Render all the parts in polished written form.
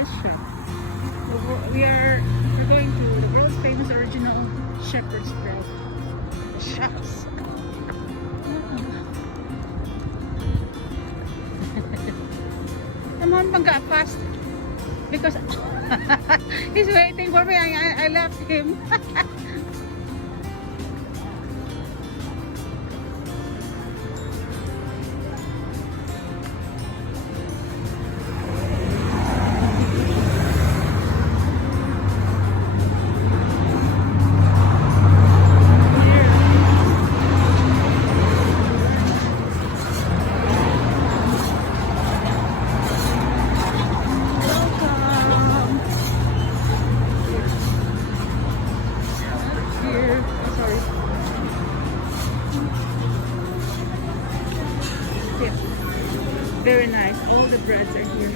this shop. We're going to the world's famous original shepherd's bread shops. Come on, pagka fast because he's waiting for me. I left him. Very nice. All the breads are here.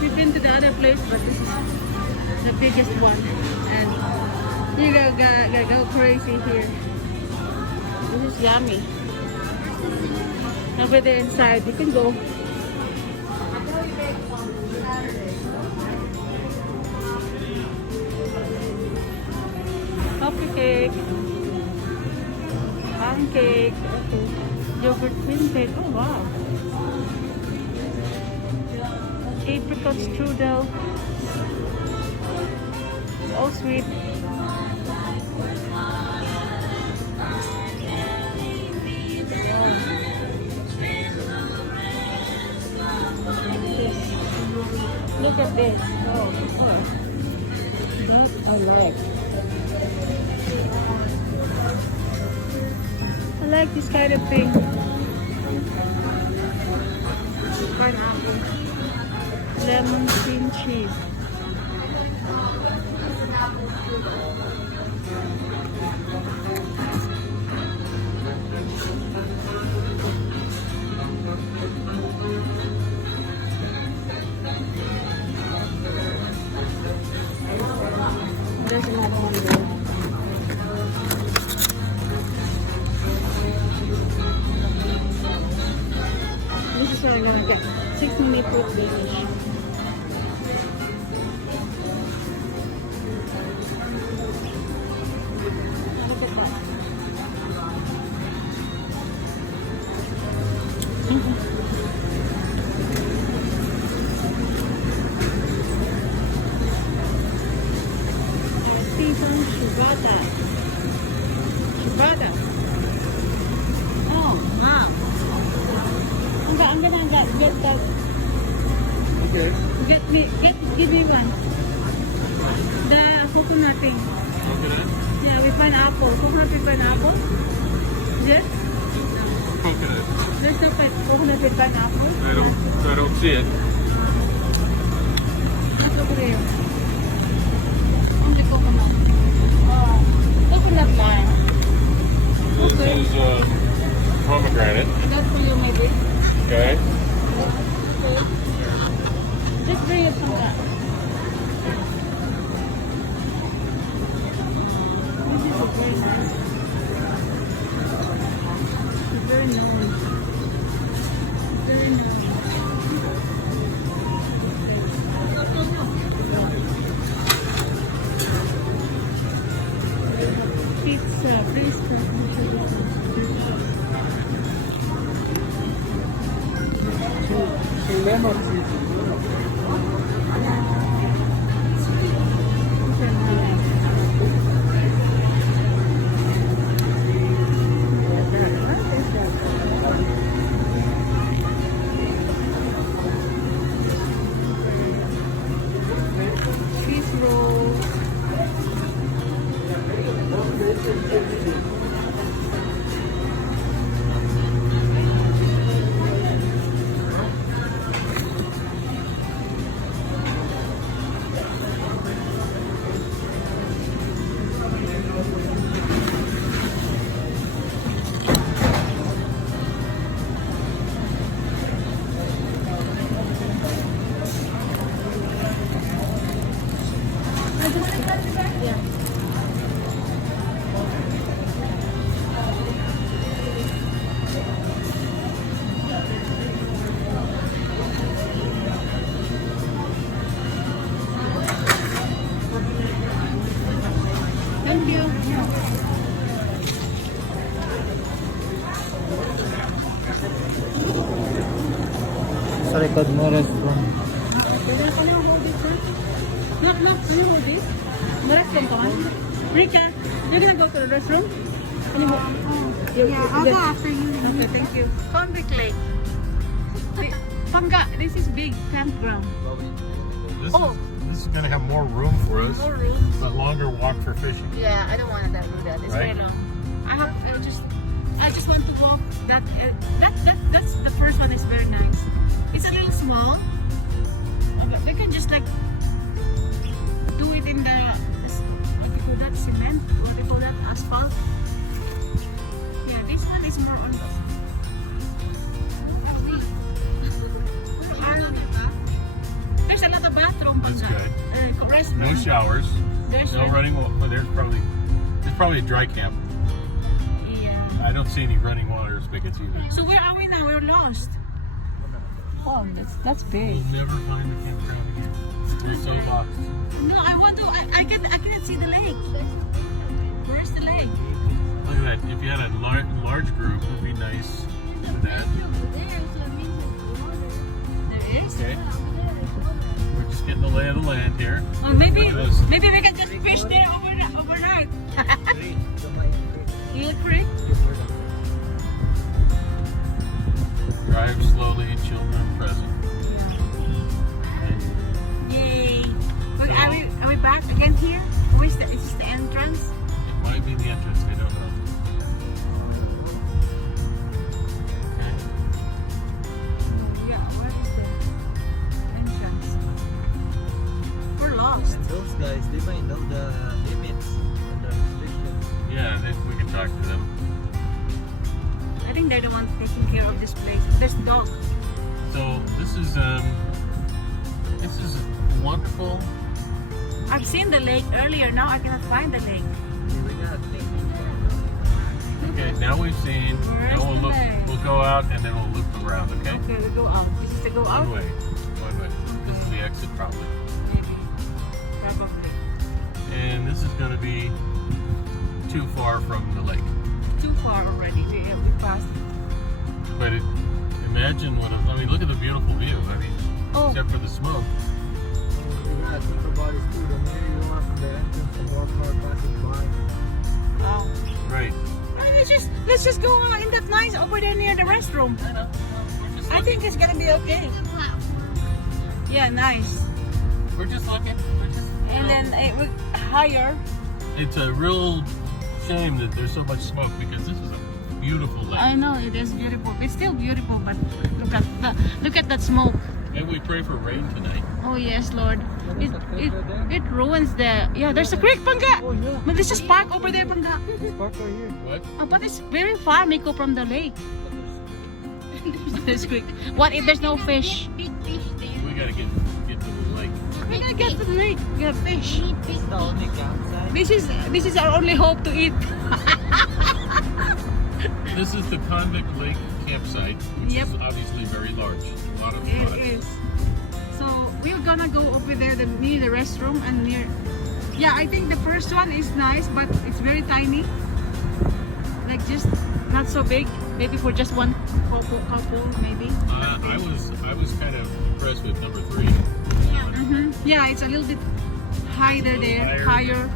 We've been to the other place, but this is the biggest one. And you gotta go crazy here. This is yummy. Over there inside, you can go. Coffee cake. Pancake. Okay. Yogurt cream cake. Oh wow. Apricot strudel. All sweet. Look at this. Oh, what I like. I like this kind of thing. Pineapple. Lemon cream cheese. There's another one there. This is what I'm gonna get. 6-minute fruit dish. Look at that. Seasoned ciabatta. Ciabatta. Oh, wow. I'm gonna get that. Okay. Give me one. The coconut thing. Coconut? Yeah, with pineapple. Coconut with pineapple. Yes? Coconut. There's no coconut with pineapple. I don't see it. Not over there. Only coconut. Coconut line. This Okay. is pomegranate. That's for you maybe. Okay. Okay. Just bring it from that. This is a very nice. It's very nice. Very nice. Pizza, pastry. Lemon season. Cheese roll. sa likod mo restaurant. Can you hold this, sir? Look, can you hold this? The restroom, come on. Rika, you're gonna go to the restroom? Can you hold? Yeah, I'll go after you. Okay, thank you. Convict Lake. Pangga, this is big campground. This is gonna have more room for us. More room. But longer walk for fishing. Yeah, I don't want to do that. It's Right? very long. I just want to walk. That's the first one is very nice. It's a little small. They can just like do it in the what do you call that, cement? What do you call that, asphalt? Yeah, this one is more on the. There's a lot of bathroom. That's good. Restroom. No showers. There's No running water. Well, there's probably a dry camp. Yeah. I don't see any running water spigots either. So where are we now? We're lost. Oh, that's big. We'll never find the campground again. We're so lost. No, I want to. I cannot see the lake. Where's the lake? Look at that. If you had a large group, it would be nice for that. There is. Okay. We're just getting the lay of the land here. Or maybe Look at this. we can just fish there overnight. Eel Creek. Drive slowly, children present. Yay! But are we back again here? Is this the entrance? It might be the entrance, I don't know. Okay. Yeah, where is the entrance? We're lost. And those guys, they might know the limits and the restrictions. Yeah, we can talk to them. I think they're the ones taking care of this place. There's dog. So this is wonderful. I've seen the lake earlier. Now I cannot find the lake. We got things. Okay, now we've seen. Where's Now we'll the look. lake? We'll go out and then we'll loop around. Okay. Okay, we go out. This is the go out. One way. One way. This is the exit probably. Maybe. Probably. And this is going to be too far from the lake. Too far already. We passed. But imagine I mean, look at the beautiful view. I mean, Oh. except for the smoke. You gotta think about it too. The more you want from the entrance, the more car passing by. Wow. Right. Let's just go in that nice over there near the restroom. I think it's gonna be okay. Yeah, nice. We're just looking. And then higher. It's a real shame that there's so much smoke because this is a beautiful lake. I know it is beautiful. It's still beautiful, but look at that smoke. And we pray for rain tonight. Oh yes, Lord. It ruins the. Yeah, there's a creek, Pangga. Oh yeah. But let's just park over there, Pangga. It's parked right here. What? Oh, but it's very far, Miko, from the lake. This creek. What if there's no fish? Big fish there. We gotta get to the lake. We're gonna get to the lake. We have fish. This is the only campsite. This is our only hope to eat. This is the Convict Lake campsite, which Yep. is obviously very large. A lot of It spots. is. So we're gonna go over there near the restroom and near. Yeah, I think the first one is nice, but it's very tiny. Like just not so big. Maybe for just one couple maybe. I was kind of impressed with number 3. Yeah, it's a little bit higher there, higher.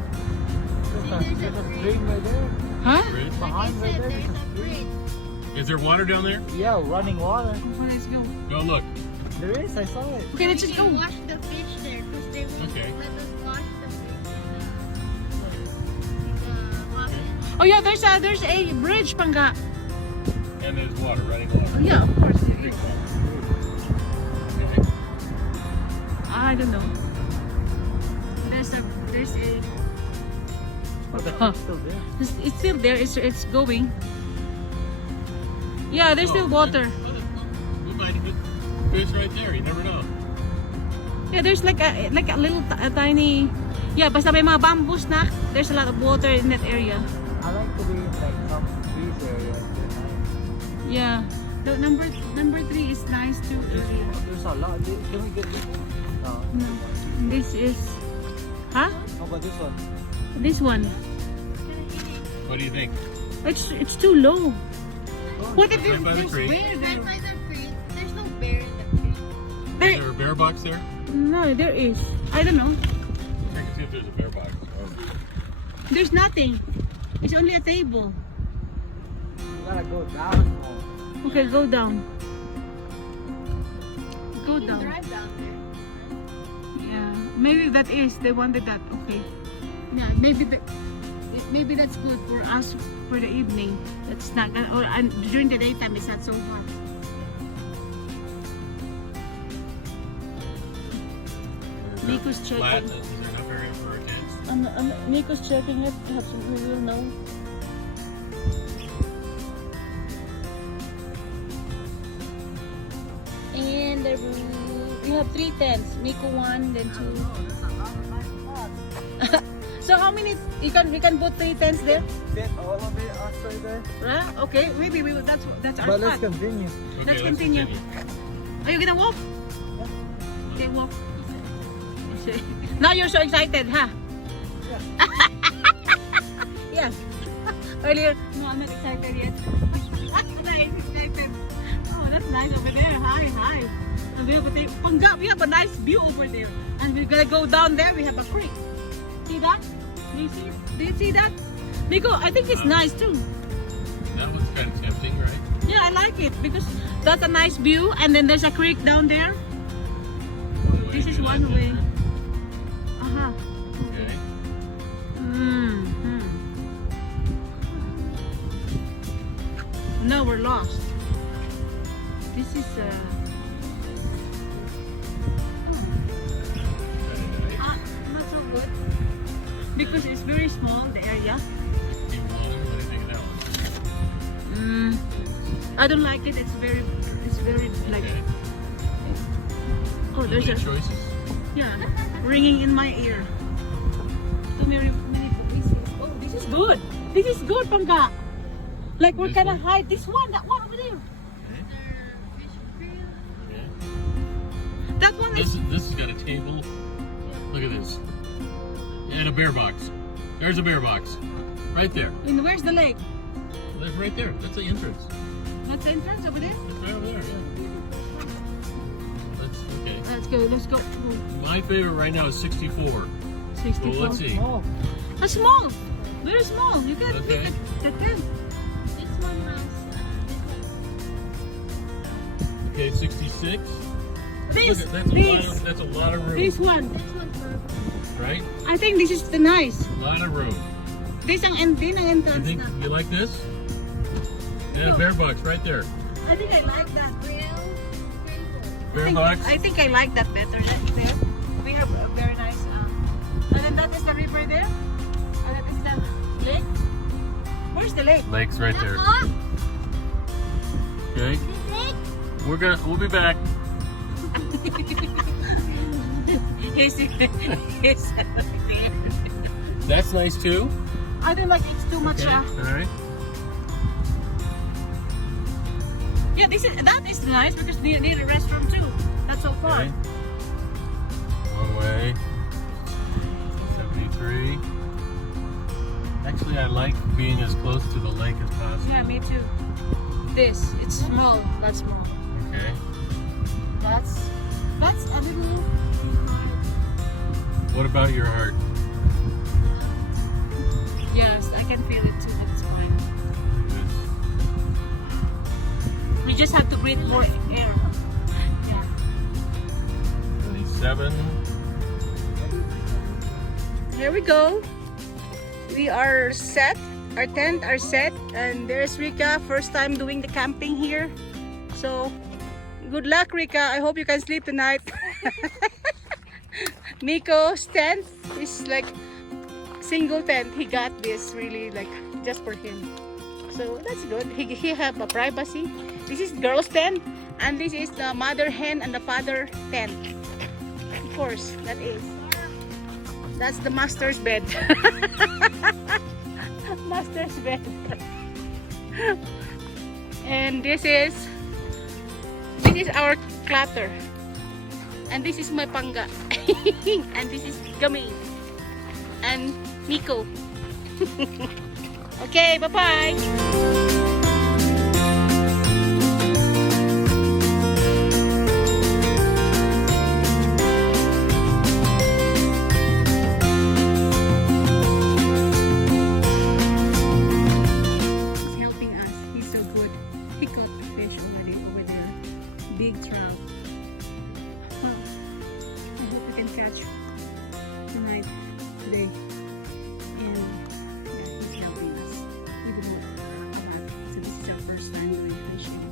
There's a stream right there. Huh? Bridge. Behind right there. There's There's a bridge. Is there water down there? yeah, running water. Okay, let's go. Go look. There is. I saw it. Okay, let's just go. Wash the fish there because they won't Okay. let us wash the fish in the water. Oh yeah, there's a bridge, Pangga. And there's water, running water. Yeah, of course. Big one. Okay. I don't know. There's a Oh, that's still there. it's still there. It's going. Yeah, there's still water. We might even fish right there. You never know. Yeah, there's like a little tiny. Yeah, basta may mga bamboos na. There's a lot of water in that area. I like to be in like some trees area. Yeah. The number 3 is nice too. There's a lot. Can we get this one? No. No. This is. Huh? How about this one? This one. What do you think? It's too low. What if Right by the there's creek. bear there? Right by the creek. There's no bear in the creek. bear box there? No, there is. I don't know. Check and see if there's a bear box. Oh. There's nothing. It's only a table. You gotta go down. Okay, go down. Go You can down. drive down there. Yeah, maybe that is. They wanted that. Okay. Yeah, maybe that's good for us for the evening. That's not gonna, or and during the daytime it's not so hot. Nico's checking. Flat, is there enough area for our kids? Nico's checking it. Perhaps we will know. And we have 3 tents. Nico 1, then 2. So how many? You can put 3 tents there, Fit all of it outside there. right? Okay, maybe we will. That's our But let's spot. continue. Let's continue. Are you gonna walk? Yeah. Okay, walk. Now you're so excited, huh? Yeah. Earlier, no, I'm not excited yet. I'm excited. Oh, that's nice over there. Hi. And we have a nice view over there. And we're gonna go down there. We have a creek. See that? Do you see that? Nico, I think it's nice too. That one's kind of tempting, right? Yeah, I like it because that's a nice view. And then there's a creek down there. This is one way. Uh-huh. Okay. Mm-hmm. No, we're lost. This is not so good because it's very small, the area. You want it? What do you think of that one? I don't like it. It's very like. Okay. Oh, there's Many a choices. yeah ringing in my ear. Too many places. Oh, this is good. This is good, Pangga. Like we're This gonna one? hide this one, that one over there. Yeah. That one is. This has got a table. Look at this. And a bear box. There's a bear box. Right there. And where's the lake? That's right there. That's the entrance. That's the entrance over there. It's right over there, yeah. That's okay. Let's go. My favorite right now is 64. 64. Well, let's see. Oh, A small. Very small. You can Okay. fit the tent. This one has Okay, 66. This. Look, that's a lot of room. This one. this one purple. Right? I think this is the nice. A lot of room. This ang entrance You think na. you like this? Yeah, bear box right there. I think I like that. Bear box. I think I like that better. Right there. We have a very nice. And then that is the river there. And that is the lake. Where's the lake? Lake's right there. Oh, Okay. We'll be back. Yes, yes. That's nice too. I don't like it's too much. Okay. All right. Yeah, that is nice because near the restaurant too. That's so far. Okay. One way. 73. Actually, I like being as close to the lake as possible. Yeah, me too. It's small. That's small. Okay. That's a little. What about your heart? Yes, I can feel it too. That's fine. We just have to breathe more air. Yeah. 27. Here we go. We are set. Our tent are set, and there's Rika. First time doing the camping here. So, good luck, Rika. I hope you can sleep tonight. Nico's tent is like single tent. He got this really like just for him. So that's good. He have a privacy. This is girl's tent, and this is the mother hen and the father tent. Of course, that's the master's bed. Master's bed. And this is our clutter. And this is my Pangga. And this is Gami. And Nico. Okay, bye-bye. today. And yeah, he's helping us. We don't know a lot. So this is our first time doing fishing.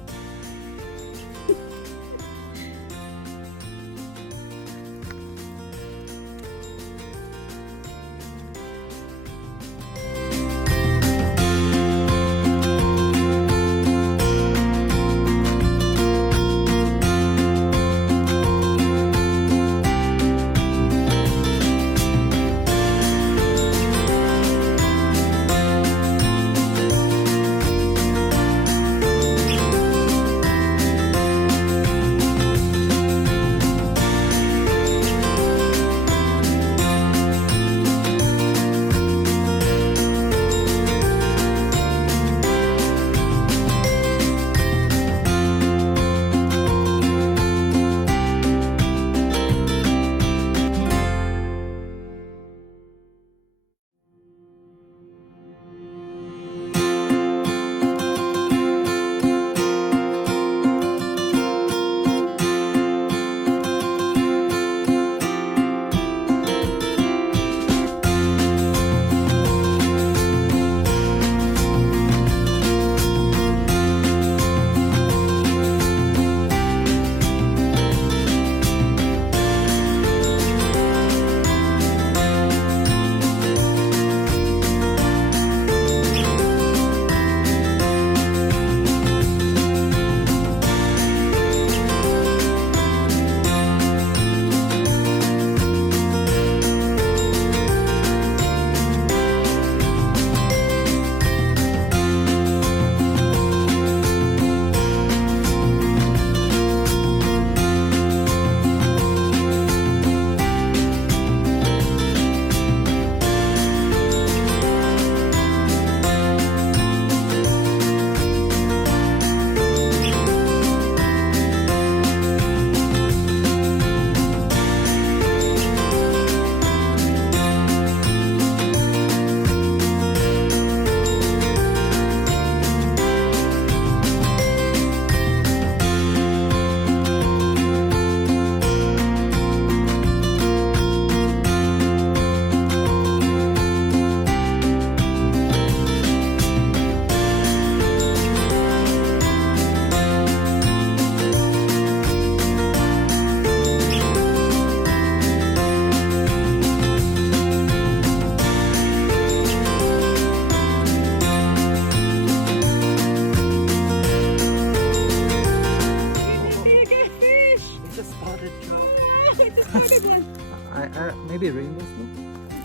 Maybe rainbows, no?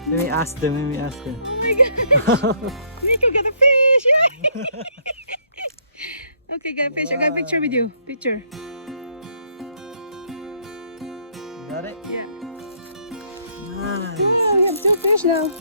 Let me ask them, let me ask them. Oh my god! Nico got a fish! Okay, got a fish. I got a picture with you. Picture. Got it? Yeah. Nice. Wow, we have 2 fish now.